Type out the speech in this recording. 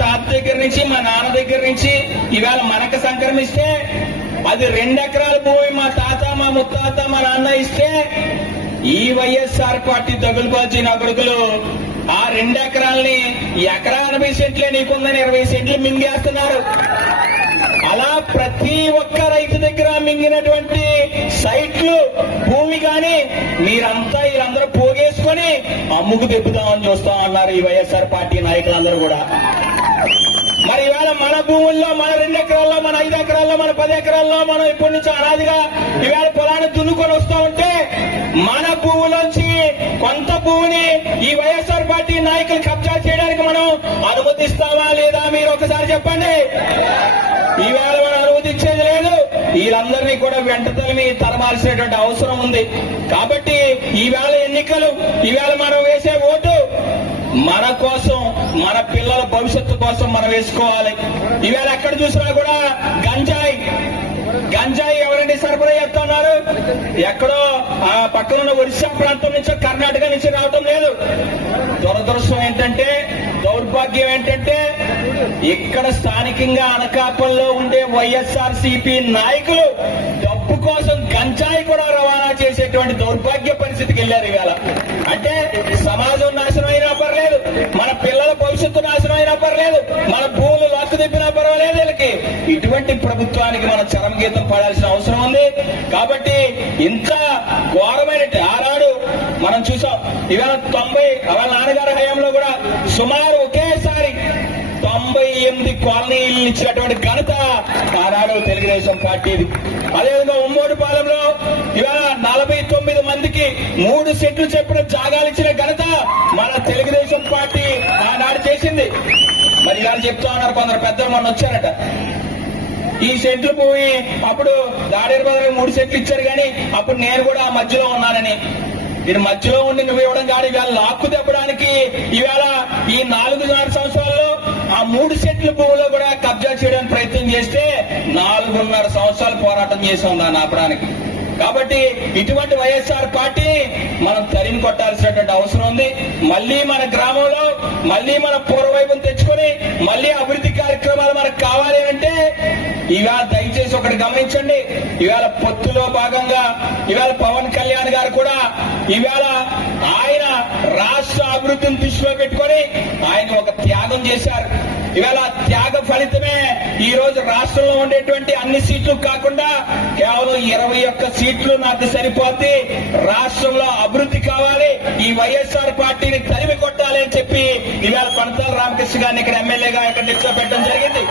తాత దగ్గర నుంచి మా నాన్న దగ్గర నుంచి ఇవాళ మనకు సంక్రమిస్తే అది రెండు ఎకరాల భూమి మా తాత మా ముత్తాత మా నాన్న ఇస్తే ఈ వైఎస్ఆర్ పార్టీ తగులుబాజీ నా కొడుకులు ఆ రెండు ఎకరాలని ఎకరా ఎనభై సెంట్లే నీకుందని ఇరవై సెంట్లు మింగేస్తున్నారు. అలా ప్రతి ఒక్క రైతు దగ్గర మింగినటువంటి సైట్లు భూమి కానీ మీరంతా వీళ్ళందరూ పోగేసుకొని అమ్ముకు తెప్పుదామని చూస్తా ఉన్నారు ఈ వైఎస్ఆర్ పార్టీ నాయకులందరూ కూడా. మరి ఇవాళ మన భూముల్లో మన రెండు ఎకరాల్లో మన ఐదు ఎకరాల్లో మన పది ఎకరాల్లో మనం ఇప్పటి నుంచి అనాదిగా ఇవాళ పొలాన్ని దున్నుకొని వస్తూ ఉంటే మన భూములోంచి కొంత భూమిని ఈ వైఎస్ఆర్ పార్టీ నాయకులు కబ్జా చేయడానికి మనం అనుమతిస్తామా లేదా మీరు ఒకసారి చెప్పండి? ఈవేళ మనం అనుమతించేది లేదు. వీళ్ళందరినీ కూడా వెంట తరిమి తరమాల్సినటువంటి అవసరం ఉంది. కాబట్టి ఈవేళ ఎన్నికలు ఈవేళ మనం వేసే ఓటు మన కోసం మన పిల్లల భవిష్యత్తు కోసం మనం వేసుకోవాలి. ఈవేళ ఎక్కడ చూసినా కూడా గంజాయి. గంజాయి ఎవరండి సరఫరా చేస్తున్నారు? ఎక్కడో ఆ పక్కన ఉన్న ఒరిస్సా ప్రాంతం నుంచి కర్ణాటక నుంచి రావటం లేదు. దురదృష్టం ఏంటంటే దౌర్భాగ్యం ఏంటంటే ఇక్కడ స్థానికంగా అనకాపల్లో ఉండే వైఎస్ఆర్ సిపి నాయకులు డబ్బు కోసం గంజాయి కూడా రవాణా చేసేటువంటి దౌర్భాగ్య పరిస్థితికి వెళ్ళారు ఇవాళ మన పిల్లల భవిష్యత్తు నాశనం అయినా పర్లేదు మన భూములు లాక్కు తిప్పినా పర్వాలేదు వీళ్ళకి. ఇటువంటి ప్రభుత్వానికి మనం చరమగీతం పడాల్సిన పాడాల్సిన అవసరం ఉంది. కాబట్టి ఇంత ఘోరమైన ఆనాడు మనం చూసాం. ఇవాళ తొంభై వాళ్ళ నాన్నగారి హయాంలో కూడా సుమారు ఒకేసారి తొంభై ఎనిమిది కాలనీలు ఇచ్చినటువంటి ఘనత ఆనాడు తెలుగుదేశం పార్టీది. అదేవిధంగా ఉమ్మడిపాలెంలో ఇవాళ నలభై తొమ్మిది మందికి మూడు సెట్లు చెప్పిన జాగాలు ఇచ్చిన ఘనత తెలుగుదేశం పార్టీ ఆనాడు చేసింది. మరి ఇలా చెప్తా ఉన్నారు కొందరు పెద్దలు మొన్న వచ్చారట. ఈ సెంట్లు పోయి అప్పుడు దాడేరు బదులు మూడు సెంట్లు ఇచ్చారు కానీ అప్పుడు నేను కూడా ఆ మధ్యలో ఉన్నానని. ఇది మధ్యలో ఉండి నువ్వు ఇవ్వడం కాదు ఇవాళ లాక్కు తెప్పడానికి ఇవాళ ఈ నాలుగున్నర సంవత్సరాల్లో ఆ మూడు సెట్ల భూమిలో కూడా కబ్జా చేయడానికి ప్రయత్నం చేస్తే నాలుగున్నర సంవత్సరాలు పోరాటం చేసాం దాన్ని ఆపడానికి. కాబట్టి ఇటువంటి వైఎస్ఆర్ పార్టీ మనం తరిమి కొట్టాల్సినటువంటి అవసరం ఉంది. మళ్ళీ మన గ్రామంలో మళ్ళీ మన పూర్వవైపును తెచ్చుకొని మళ్ళీ అభివృద్ధి కార్యక్రమాలు మనకు కావాలి అంటే ఇవాళ దయచేసి ఒకటి గమనించండి. ఇవాళ పొత్తులో భాగంగా ఇవాళ పవన్ కళ్యాణ్ గారు కూడా ఇవాళ ఆయన రాష్ట్ర అభివృద్ధిని దృష్టిలో పెట్టుకొని ఆయన ఒక త్యాగం చేశారు. ఇవాళ త్యాగ ఫలితమే ఈ రోజు రాష్ట్రంలో ఉండేటువంటి అన్ని సీట్లు కాకుండా కేవలం ఇరవై ఒక్క సీట్లు నాకు సరిపోతే రాష్ట్రంలో అభివృద్ధి కావాలి ఈ వైఎస్ఆర్ పార్టీని తరిమి కొట్టాలి అని చెప్పి ఇవాళ పంతాల రామకృష్ణ గారిని ఇక్కడ ఎమ్మెల్యేగా ఇక్కడ